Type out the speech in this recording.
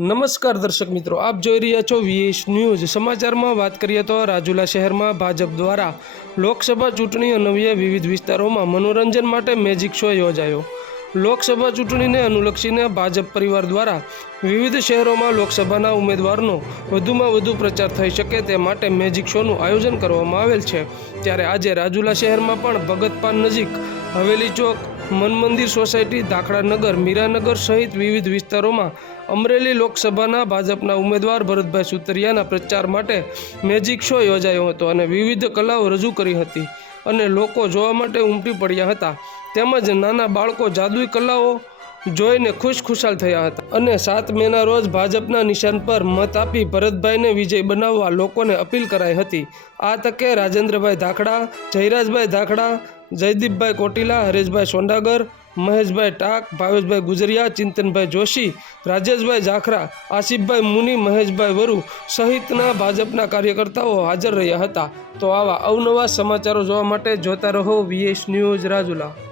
નમસ્કાર દર્શક મિત્રો, આપ જોઈ રહ્યા છો વીએસ ન્યૂઝ સમાચારમાં વાત કરીએ તો રાજુલા શહેરમાં ભાજપ દ્વારા લોકસભા ચૂંટણી અન્વયે વિવિધ વિસ્તારોમાં મનોરંજન માટે મેજિક શો યોજાયો. લોકસભા ચૂંટણીને અનુલક્ષીને ભાજપ પરિવાર દ્વારા વિવિધ શહેરોમાં લોકસભાના ઉમેદવારનો વધુમાં વધુ પ્રચાર થઈ શકે તે માટે મેજિક શોનું આયોજન કરવામાં આવેલ છે. ત્યારે આજે રાજુલા શહેરમાં પણ ભગતપાન નજીક હવેલી ચોક મન મંદિર સોસાયટી દાખલાનગર મીરાનગર સહિત વિવિધ વિસ્તારોમાં અમરેલી લોકસભાના ભાજપના ઉમેદવાર ભરતભાઈ સુતરિયાના પ્રચાર માટે મેજિક શો યોજાયો હતો અને વિવિધ કલાઓ રજૂ કરી હતી અને લોકો જોવા માટે ઉમટી પડ્યા હતા. તેમજ નાના બાળકો જાદુઈ કલાઓ જોઈને ખુશખુશાલ થયા હતા. અને સાત મેના રોજ ભાજપના નિશાન પર મત આપી ભરતભાઈને વિજય બનાવવા લોકોને અપીલ કરાઈ હતી. આ તકે રાજેન્દ્રભાઈ ધાકડા, જયરાજભાઈ ધાકડા, જયદીપભાઈ કોટીલા, હરેશભાઈ સોંડાગર, મહેશભાઈ ટાક, ભાવેશભાઈ ગુજરિયા, ચિંતનભાઈ જોશી, રાજેશભાઈ જાખરા આસિફભાઈ મુનિ, મહેશભાઈ વરુ સહિતના ભાજપના કાર્યકર્તાઓ હાજર રહ્યા હતા. તો આવા અવનવા સમાચારો જોવા માટે જોતા રહો VS news Rajula.